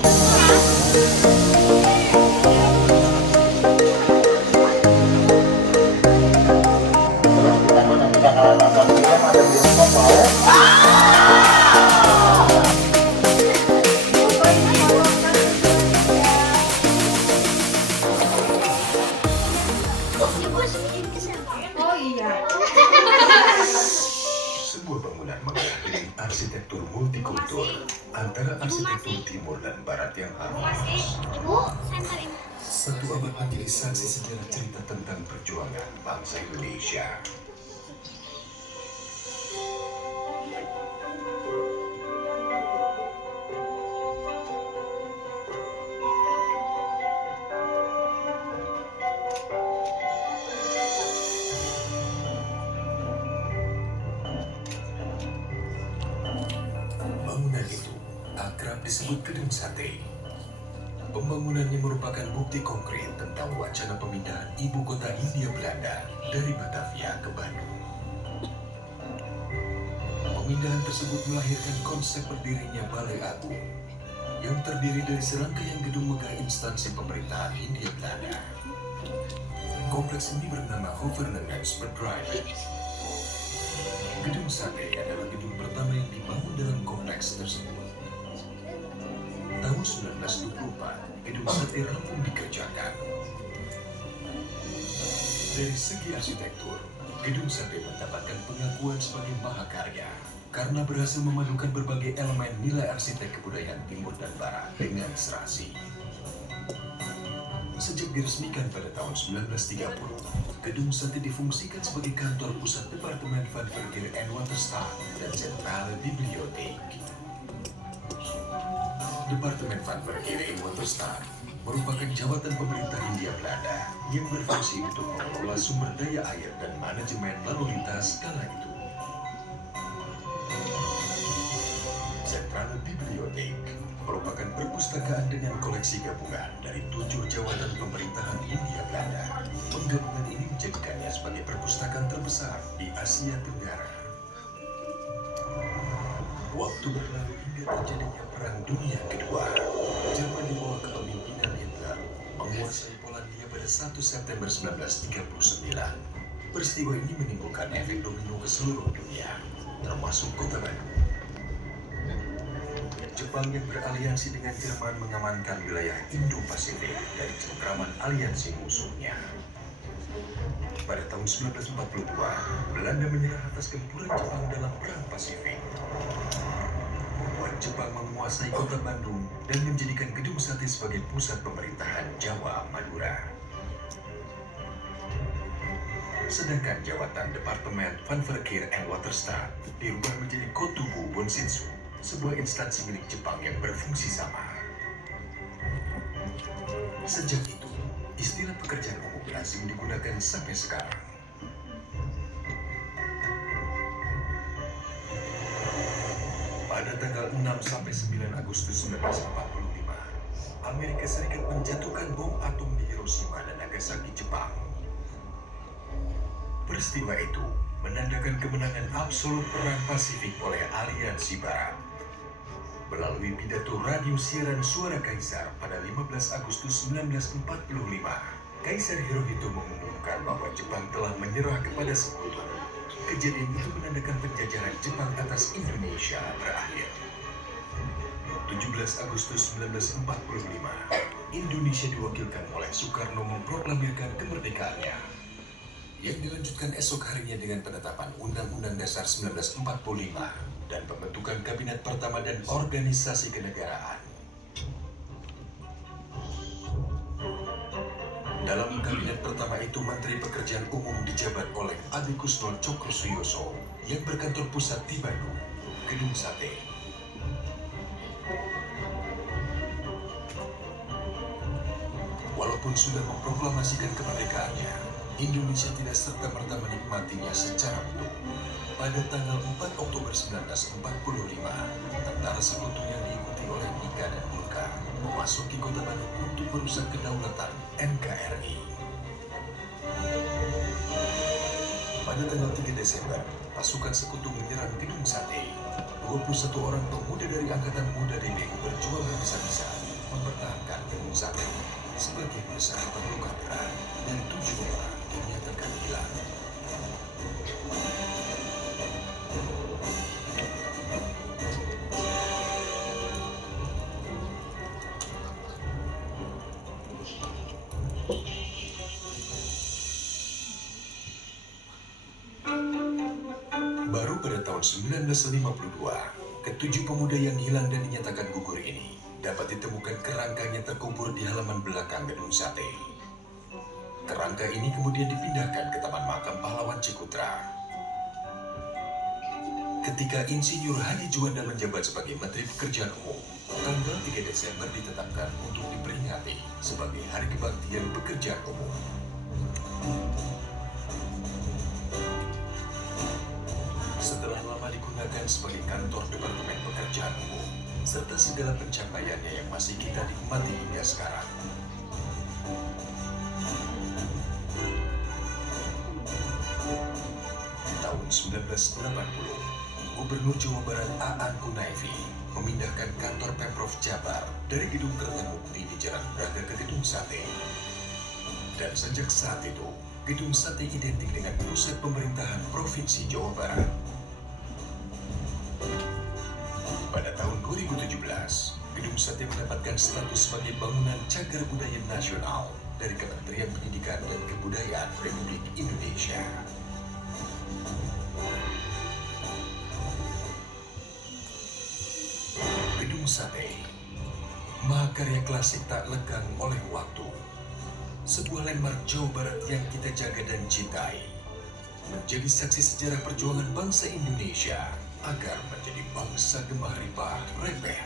Terus kita kalau nonton film ada bioskop mau. Oh iya. Sebuah bangunan mengandung arsitektur multikultur antara arsitektur timur dan barat yang harmonis. Satu abad menjadi saksi sejarah cerita tentang perjuangan bangsa Indonesia. Bangunan itu akrab disebut Gedung Sate. Pembangunannya merupakan bukti konkret tentang wacana pemindahan ibu kota Hindia Belanda dari Batavia ke Bandung. Pemindahan tersebut melahirkan konsep berdirinya Balai Agung yang terdiri dari serangkaian gedung megah instansi pemerintahan Hindia Belanda. Kompleks ini bernama Hoofdstadtbedrijf. Gedung Sate adalah gedung pertama yang dibangun dalam kompleks tersebut. Tahun 1924, Gedung Sate rampung dikerjakan. Dari segi arsitektur, Gedung Sate mendapatkan pengakuan sebagai mahakarya karena berhasil memadukan berbagai elemen nilai arsitek kebudayaan Timur dan Barat dengan serasi. Sejak diresmikan pada tahun 1930, Gedung Sate difungsikan sebagai kantor pusat Departemen van Verkeer en Waterstaat dan Sentrale Bibliotheek. Departemen van Verkeer en Waterstaat merupakan jabatan pemerintah Hindia Belanda yang berfungsi untuk mengelola sumber daya air dan manajemen lalu lintas kala itu. Sentrale Bibliotheek merupakan perpustakaan dengan koleksi gabungan dari 7 jabatan pemerintahan Hindia Belanda. Penggabungan ini menjadikannya sebagai perpustakaan terbesar di Asia Tenggara. Waktu berlalu hingga terjadinya Perang Dunia Kedua. Jerman di bawah kepemimpinan Hitler menguasai Polandia pada 1 September 1939. Peristiwa ini menimbulkan efek domino ke seluruh dunia, termasuk kota Bandung. Jepang yang beraliansi dengan Jerman mengamankan wilayah Indo-Pasifik dari cengkraman aliansi musuhnya. Pada tahun 1942, Belanda menyerah atas gempuran Jepang dalam Perang Pasifik. Membuat Jepang menguasai kota Bandung dan menjadikan Gedung Sate sebagai pusat pemerintahan Jawa Madura. Sedangkan jawatan Departemen van Verkeer en Waterstaat dirubah menjadi Kotubu Bonsitsu, sebuah instansi milik Jepang yang berfungsi sama. Sejak itu, istilah pekerjaan umum lazim digunakan sampai sekarang. Pada tanggal 6-9 Agustus 1945, Amerika Serikat menjatuhkan bom atom di Hiroshima dan Nagasaki, Jepang. Peristiwa itu menandakan kemenangan absolut Perang Pasifik oleh Aliansi Barat. Melalui pidato radio siaran Suara Kaisar pada 15 Agustus 1945, Kaisar Hirohito mengumumkan bahwa Jepang telah menyerah kepada Sekutu. Kejadian itu menandakan penjajahan Jepang atas Indonesia berakhir. 17 Agustus 1945, Indonesia diwakilkan oleh Soekarno memproklamirkan kemerdekaannya, yang dilanjutkan esok harinya dengan penetapan Undang-Undang Dasar 1945 dan pembentukan Kabinet Pertama dan Organisasi Kenegaraan. Dalam kabinet pertama itu, Menteri Pekerjaan Umum dijabat oleh Adi Kusno Cokrosuyoso yang berkantor pusat di Bandung, Gedung Sate. Walaupun sudah memproklamasikan kemerdekaannya, Indonesia tidak serta-merta menikmatinya secara utuh. Pada tanggal 4 Oktober 1945, tentara sekutu yang diikuti oleh Nika dan Bulka memasuki kota Bandung untuk merusak kedaulatan NKRI. Pada tanggal 3 Desember, pasukan sekutu menyerang Gedung Sate. 21 orang pemuda dari Angkatan Muda DPU berjuang habis-habisan mempertahankan Gedung Sate sebagai besar terluka berat dan 7 orang dinyatakan hilang. Baru pada tahun 1952, ketujuh pemuda yang hilang dan dinyatakan gugur ini dapat ditemukan kerangkanya terkubur di halaman belakang Gedung Sate. Kerangka ini kemudian dipindahkan ke Taman Makam Pahlawan Cikutra. Ketika Insinyur Hadi Juanda menjabat sebagai Menteri Pekerjaan Umum, tanggal 3 Desember ditetapkan untuk diperingati sebagai Hari Kebaktian Pekerjaan Umum. Setelah lama digunakan sebagai kantor Departemen Pekerjaan Umum, serta segala pencapaiannya yang masih kita nikmati hingga sekarang. Tahun 1980, Gubernur Jawa Barat Aan Kunaifi memindahkan kantor Pemprov Jabar dari Gedung Kertamukti di Jalan Braga ke Gedung Sate. Dan sejak saat itu, Gedung Sate identik dengan pusat pemerintahan Provinsi Jawa Barat. Pada tahun 2017, Gedung Sate mendapatkan status sebagai bangunan cagar budaya nasional dari Kementerian Pendidikan dan Kebudayaan Republik Indonesia. Gedung Sate, mahakarya klasik tak lekang oleh waktu. Sebuah landmark Jawa Barat yang kita jaga dan cintai, menjadi saksi sejarah perjuangan bangsa Indonesia agar menjadi bangsa gemah ripah, repeh,